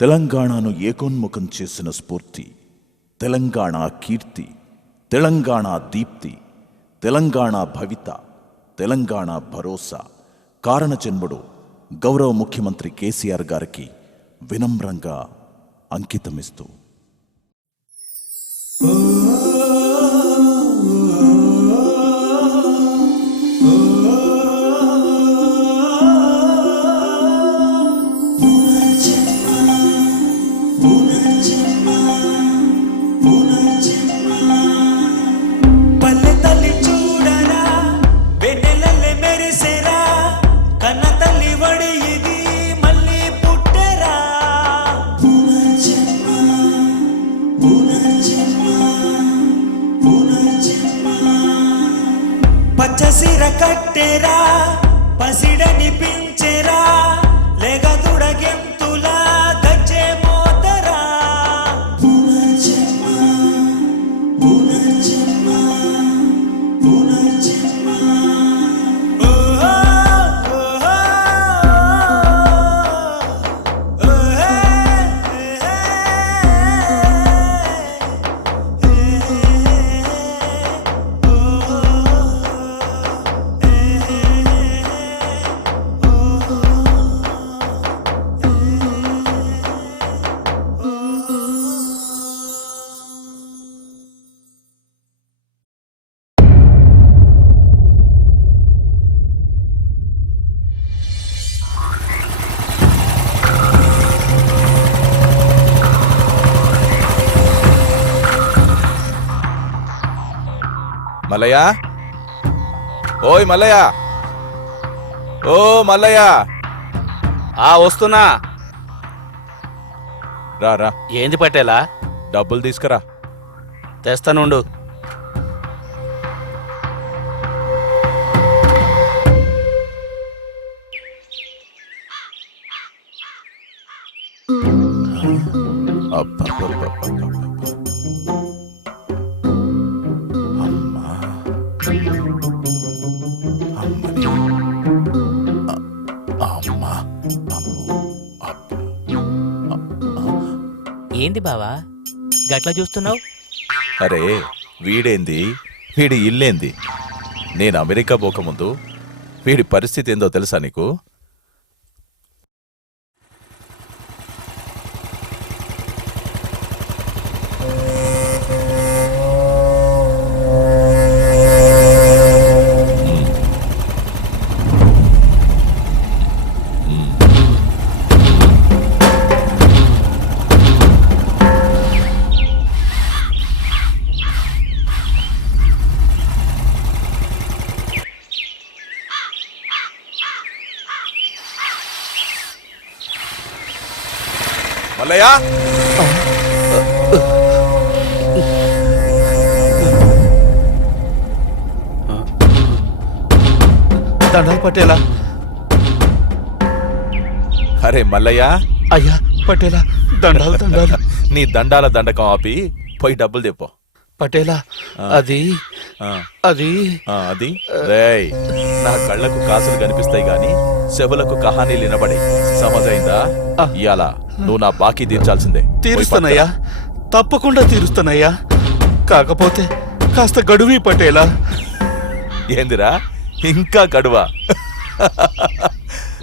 తెలంగాణను ఏకోన్ముఖం చేసిన స్ఫూర్తి, తెలంగాణ కీర్తి, తెలంగాణ దీప్తి, తెలంగాణ భవిత, తెలంగాణ భరోసా కారణజన్ముడు గౌరవ ముఖ్యమంత్రి కేసీఆర్ గారికి వినమ్రంగా అంకితమిస్తూ పచ్చసిర కట్టెరా పసిడని పించెరా లేగదుడగెంతులా గజ్జె మోతరా మల్లయ్య, ఓయ్ మల్లయ్య, ఓ మల్లయ్య. వస్తున్నా. రా రా. ఏంది పట్టేలా? డబ్బులు తీసుకురా. తెస్తానుండు. ఏంది బావా గట్లా చూస్తున్నావు? అరే వీడేంది, వీడి ఇల్లేంది? నేను అమెరికా పోకముందు వీడి పరిస్థితి ఏందో తెలుసా నీకు? మల్లయ్య, దండాలు పట్టేలా. అరే మల్లయ్య, అయ్యా పట్టేలా, దండాలు దండాలు. నీ దండాల దండకం ఆపి పోయి డబ్బులు తెప్పో. పట్టేలా, అది అది అది రేయ్, నా కళ్ళకు కాసులు కనిపిస్తాయి గాని చెవులకు కహానీలు వినబడి సమజైందా? ఇయాల నువ్వు నా బాకీ తీర్చాల్సిందే. తీరుస్తానయ్యా, తప్పకుండా తీరుస్తానయ్యా. కాకపోతే కాస్త గడువి పట్టేలా. ఏందిరా ఇంకా గడువా?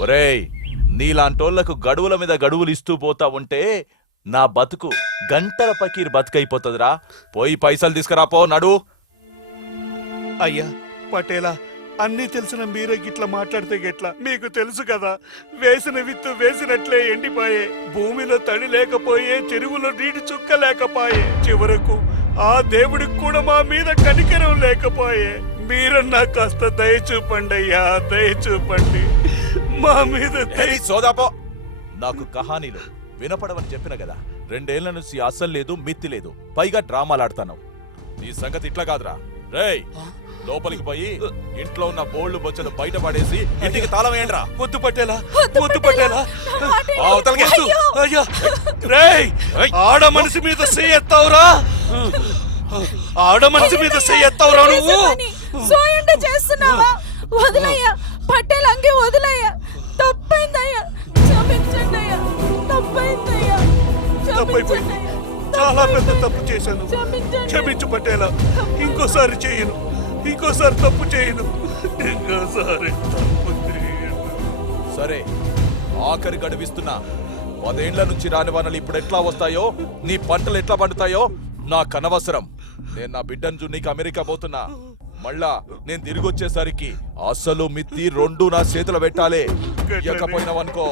ఒరేయ్, నీలాంటోళ్లకు గడువుల మీద గడువులు ఇస్తూ పోతా ఉంటే నా బతుకు గంటల పకీర్ బతుకైపోతుందిరా. పోయి పైసలు తీసుకురా పో. నడు. అయ్యా పటేలా, అన్నీ తెలిసిన మీరే గిట్లా మాట్లాడితే గిట్లా? మీకు తెలుసు కదా, వేసిన విత్తు వేసినట్లే ఎండిపోయే, భూమిలో తడి లేకపోయే, చెరువులో నీటి చుక్క లేకపోయే, చివరకు ఆ దేవుడికి కూడా మా మీద కనికరం లేకపోయే. మీరన్నా కాస్త దయ చూపండి అయ్యా, దయ చూపండి మా మీద. సోదాపో. నాకు కహానీలు వినపడవని చెప్పిన కదా. 2 ఏళ్ల నుంచి అస్సలు లేదు, మిత్తి లేదు, పైగా డ్రామాలాడుతాను. నీ సంగతి ఇట్లా కాదురా. రేయ్, లోపలికి పోయి ఇంట్లో ఉన్న బోళ్లు బొచ్చలు బయట పడేసి ఇంటికి తాళం ఏంట్రా. వద్దు పట్టేలా, వద్దు పట్టేలా. రేయ్, ఆడ మనిషి మీద చెయ్యెత్తావురా, ఆడ మనిషి మీద చెయ్యెత్తావురా నువ్వు. చేస్తున్నావా? వదిలయ్యా, పట్టేలంగి వదిలయ్యా. తప్పైందయ్యా, క్షమించండి అయ్యా, తప్పైందయ్యా. తప్పైపోయింది. చాలా పెద్ద తప్పు చేశాను. క్షమించు పటేలా. ఇంకోసారి చేయను. ఇంకోసారి తప్పు చేయను. ఇంకోసారి తప్పు చేయను. సరే, ఆఖరి గడువిస్తున్నా. 10 ఏళ్ల నుంచి రాని వానలు ఇప్పుడు ఎట్లా వస్తాయో, నీ పంటలు ఎట్లా పండుతాయో నాకు అనవసరం. నేను నా బిడ్డను జున్నీకి అమెరికా పోతున్నా. మళ్ళా నేను తిరిగి వచ్చేసరికి అసలు మిత్తి 2 నా చేతులు పెట్టాలి. ఇయ్యకపోయినావనుకో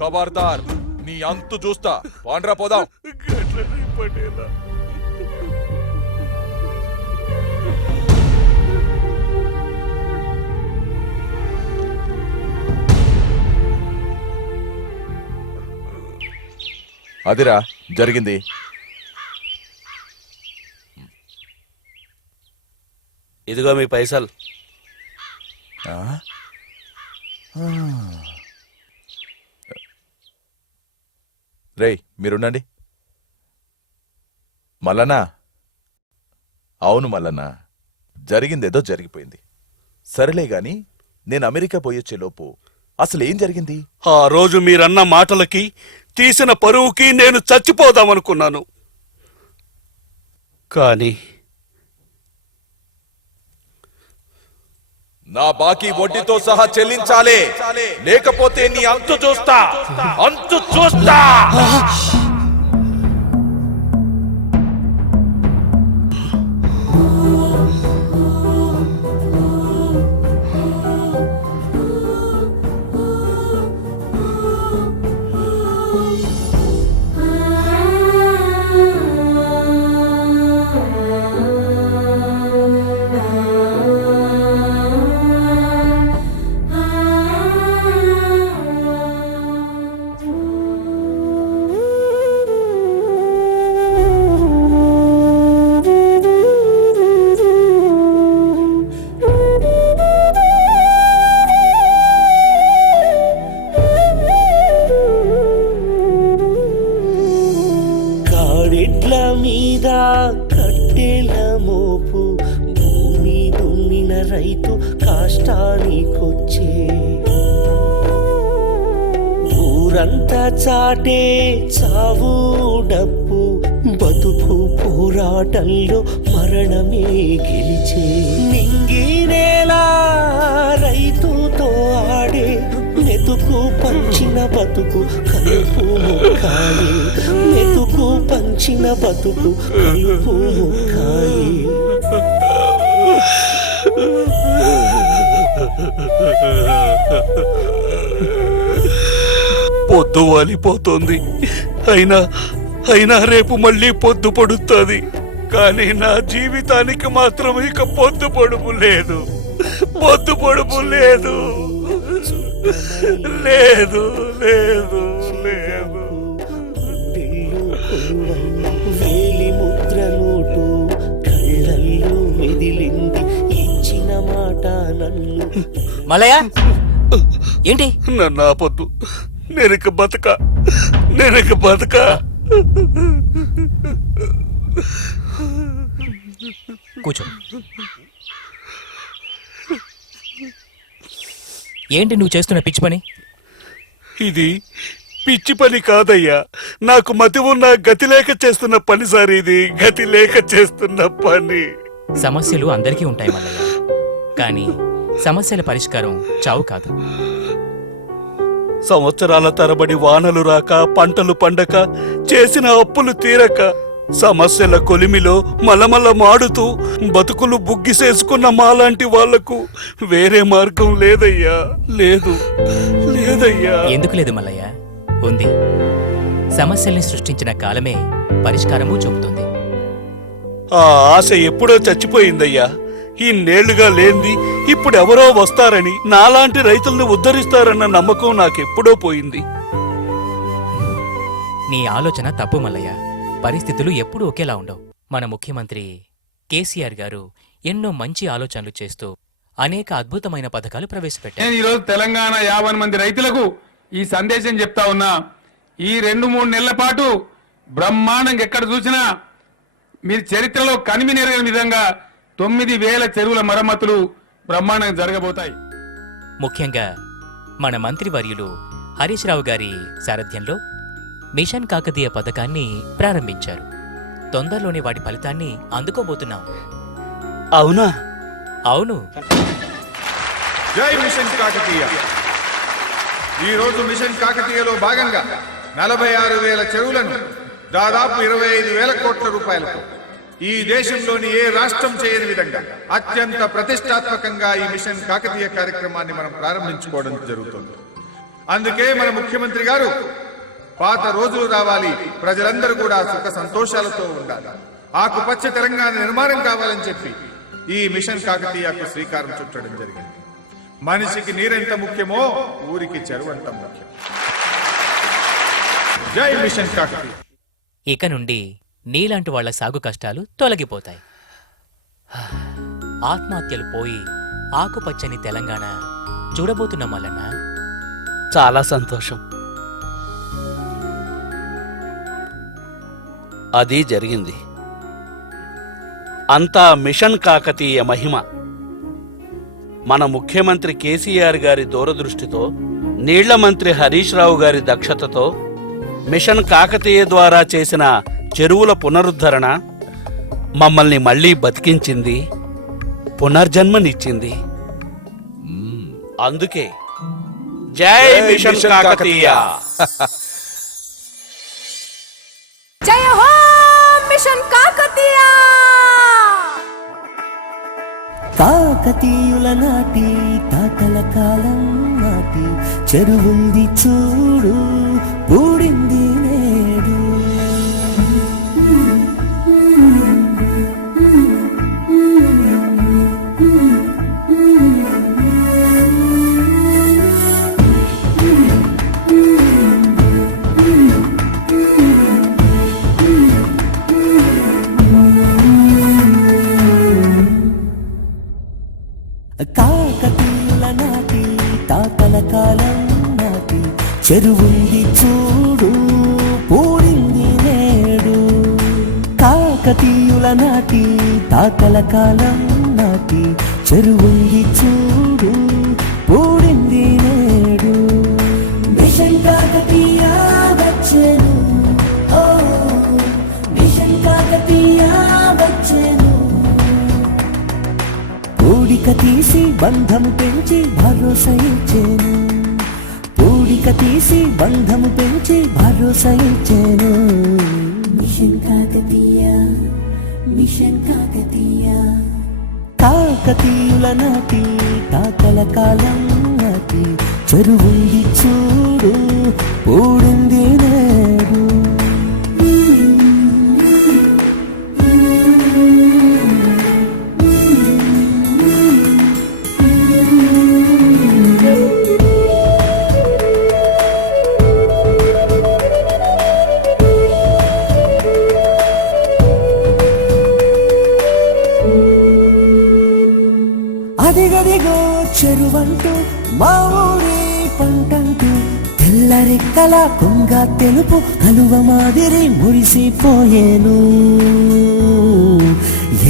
ఖబర్దార్, నీ అంతు చూస్తా. పాండ్రా పోదాం. గట్లనే పటేలా. అదిరా జరిగింది. ఇదిగో మీ పైసలు. రేయ్ మీరుండండి. మల్లన్నా, అవును మల్లన్నా, జరిగిందేదో జరిగిపోయింది. సరేలే గాని నేను అమెరికా పోయొచ్చేలోపు అసలు ఏం జరిగింది? ఆ రోజు మీరన్న మాటలకి, తీసిన పరువుకి నేను చచ్చిపోదామనుకున్నాను. కానీ నా బాకీ వడ్డీతో సహా చెల్లించాలి, లేకపోతే నీ అంతు చూస్తా. అంతు చూస్తా. కాడిట్ల మీద కట్టెల మోపు, భూమి దున్నిన రైతు కాష్టానికొచ్చే. ఊరంతా చాటే చావు డప్పు, బతుకు పోరాటంలో మరణమే గెలిచే. నింగి నేల రైతుతో ఆడే, మెతుకు పంచిన బతుకు కలుపు ముక్కాయే. మెతుకు పంచిన బతుకు కలుపు ముక్కాయే. పొద్దు వాలిపోతోంది. అయినా రేపు మళ్ళీ పొద్దు పడుతుంది. కానీ నా జీవితానికి మాత్రం ఇక పొద్దు పొడుపు లేదు. పొద్దు పొడుపు లేదు. లేదు లేదు లేదు. వేలి ముద్ర నోటు కళ్ళల్లో మెదిలింది, ఇచ్చిన మాట నన్ను. మల్లయ్య ఏంటి? నన్ను ఆపొద్దు. నేనక బతక. కూర్చో. ఏంటి నువ్వు చేస్తున్న పిచ్చి పని? ఇది పిచ్చి పని కాదయ్యా. నాకు మతి ఉన్న గతి లేక చేస్తున్న పని సార్. ఇది గతి లేక చేస్తున్న పని. సమస్యలు అందరికీ ఉంటాయి మల్లయ్య, కానీ సమస్యల పరిష్కారం చావు కాదు. సంవత్సరాల తరబడి వానలు రాక, పంటలు పండక, చేసిన అప్పులు తీరక, సమస్యల కొలిమిలో మలమల మాడుతూ బతుకులు బుగ్గిసేసుకున్న మాలాంటి వాళ్లకు వేరే మార్గం లేదయ్యా. లేదయ్యా. ఎందుకు లేదు మల్లయ్య? ఉంది. సమస్యల్ని సృష్టించిన కాలమే పరిష్కారము చూపుతుంది. ఆ ఆశ ఎప్పుడో చచ్చిపోయిందయ్యా. ఇన్నేళ్లుగా లేంది ఇప్పుడు ఎవరో వస్తారని, నాలాంటి రైతుల్ని ఉద్ధరిస్తారన్న నమ్మకం నాకెప్పుడో పోయింది. నీ ఆలోచన తప్పు మల్లయ్య. పరిస్థితులు ఎప్పుడూ ఒకేలా ఉండవు. మన ముఖ్యమంత్రి కేసీఆర్ గారు ఎన్నో మంచి ఆలోచనలు చేస్తూ అనేక అద్భుతమైన పథకాలు ప్రవేశపెట్టారు. నేను ఈరోజు తెలంగాణ 50 మంది రైతులకు ఈ సందేశం చెప్తా ఉన్నా. ఈ 2-3 నెలల పాటు బ్రహ్మాండంగా ఎక్కడ చూసినా మీరు చరిత్రలో కనిమినెరగని విధంగా 9,000 చెరువుల మరమ్మతులు బ్రహ్మాండంగా జరగబోతాయి. ముఖ్యంగా మన మంత్రివర్యులు హరీష్ రావు గారి సారథ్యంలో మిషన్ కాకతీయ పథకాన్ని ప్రారంభించారు. తొందరలోనే వాటి ఫలితాన్ని అందుకోబోతున్నాం. అవునా? అవును. జై మిషన్ కాకతీయ. ఈ రోజు మిషన్ కాకతీయలో భాగంగా 46,000 చెరువులను దాదాపు 25,000 కోట్ల రూపాయలతో ఈ దేశంలోని ఏ రాష్ట్రం చేయని విధంగా అత్యంత ప్రతిష్టాత్మకంగా ఈ మిషన్ కాకతీయ కార్యక్రమాన్ని మనం ప్రారంభించుకోవడం జరుగుతుంది. అందుకే మన ముఖ్యమంత్రి గారు పాత రోజులు రావాలి, ప్రజలందరూ కూడా సుఖ సంతోషాలతో ఉండాలి, ఆకుపచ్చ తెలంగాణ నిర్మాణం కావాలని చెప్పి ఈ మిషన్ కాకతీయకు శ్రీకారం చుట్టడం జరిగింది. మనిషికి నీరెంత ముఖ్యమో ఊరికి చెరువు అంత ముఖ్యం. జై మిషన్ కాకతీయ. ఇక నుండి నీలాంటి వాళ్ల సాగు కష్టాలు తొలగిపోతాయి. ఆత్మహత్యలు పోయి ఆకుపచ్చని తెలంగాణ చూడబోతున్నాం మల్లన్న. చాలా సంతోషం. అది జరిగింది. అంతా మిషన్ కాకతీయ మహిమ. మన ముఖ్యమంత్రి కేసీఆర్ గారి దూరదృష్టితో, నీళ్ల మంత్రి హరీష్ రావు గారి దక్షతతో మిషన్ కాకతీయ ద్వారా చేసిన చెరువుల పునరుద్ధరణ మమ్మల్ని మళ్లీ బతికించింది, పునర్జన్మనిచ్చింది. అందుకే జై మిషన్ కాకతీయ. జయ హో మిషన్ కాకతీయ. కాకతీయుల నాటి తాతల కాలం నాటి చెరువుంది చూడు, పూడింది నేడు. కాకతీయుల నాటి తాతల కాలం నాటి చెరువుంది చూడు, పూడింది నేడు. కాకతీయుల నాటి తాతల కాలం నాటి చెరువుంది చూడు, పూడింది నేడు. మిషన్ కాకతీయ వచ్చెను, ఓ మిషన్ కాకతీయ వచ్చెను. పూడిక తీసి బంధము పెంచి భరోసా ఇచ్చేను, పూడిక తీసి బంధము పెంచి భరోసా ఇచ్చేను. Mission Kakatiya, mission Kakatiya. కాకతీయుల నాటి తాతల కాలం నాటి చెరువుంది చూడు, పూడింది నేడు. అదిగదిగో చెరువంటూ మా ఊరి పంటంటూ, తెల్లరెక్కల కొంగ తెలుపు కలువ మాదిరి మురిసిపోయేను,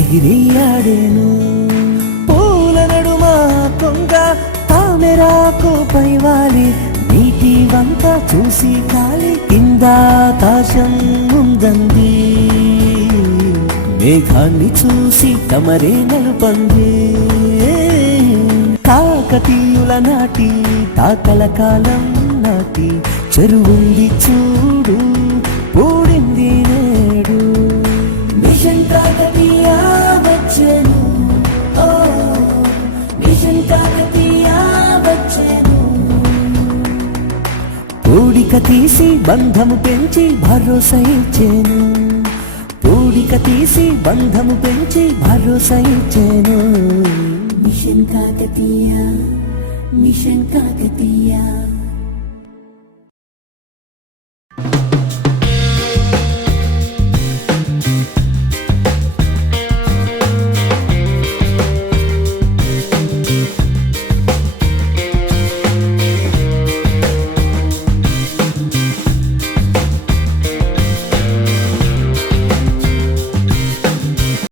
ఎగిరియాడేను. పూల నడుమ కొంగ తామెరాకు పైవాలి, నీటి వంక చూసి కాలి కింద ఆకాశం ఉందంది, మేఘాన్ని చూసి తమరే నలుపంది. కాకతీయుల నాటి తాతల కాలం నాటి చెరువుంది చూడు, పూడింది నేడు. మిషన్ కాకతీయ వచ్చెను, ఓ మిషన్ కాకతీయ వచ్చెను. పూడిక తీసి బంధము పెంచి భరోసా ఇచ్చేను, పూడిక తీసి బంధము పెంచి భరోసా ఇచ్చేను. Mission Kakatiya, mission Kakatiya.